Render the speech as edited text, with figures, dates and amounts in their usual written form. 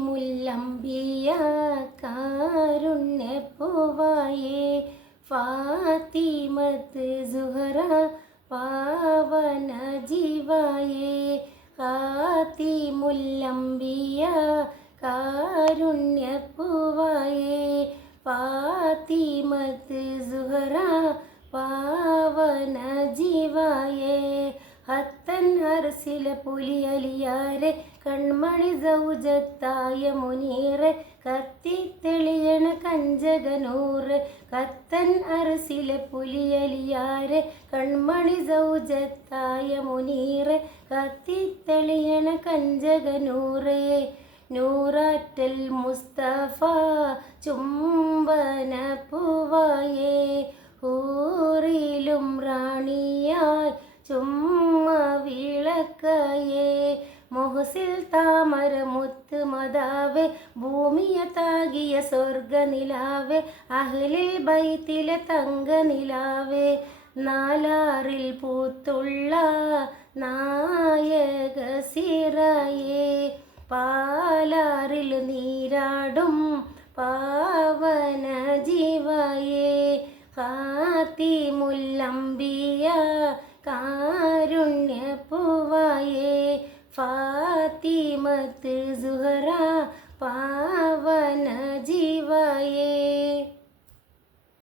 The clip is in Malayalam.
ഖാതിമുല്ലംബിയ കാരുണ്യപ്പൂവായേ ഫാത്തിമത്ത് സുഹറ പാവന ജീവായേ ഖാതിമുല്ലംബിയ കാരുണ്യപ്പൂവായേ ഫാത്തിമത്ത് സുഹറ പാവന ജീവായേ ഹത്തൻ അർസിലെ പുലിയലിയാരെ കൺമണി സൗജത്തായ മുനീറെ കത്തിത്തെളിയണ കഞ്ചകനൂറ് കത്തൻ അർസിലെ പുലിയലിയാരെ കൺമണി സൗജത്തായ മുനീറെ കത്തിത്തെളിയണ കഞ്ചകനൂറേ നൂറാറ്റൽ മുസ്തഫ ചുംബന പൂവായേ ഹൂറിലും റാണിയായി ചുമ്മ വിളക്കയേ മുഹസിൽ താമര മുത്ത് മതാവേ ഭൂമിയെ താകിയ സ്വർഗ നിലാവേ അഹ്ലിൽ ബൈത്തിലെ തങ്ക നിലാവേ നാലാറിൽ പൂത്തുള്ള നായക സിറായേ പാലാറിൽ നീരാടും പാവന ജീവായേ ഖാതിമുല്ലംബിയ കാരുണ്യപ്പൂവായേ ഫാത്തിമത്ത് സുഹറ പാവന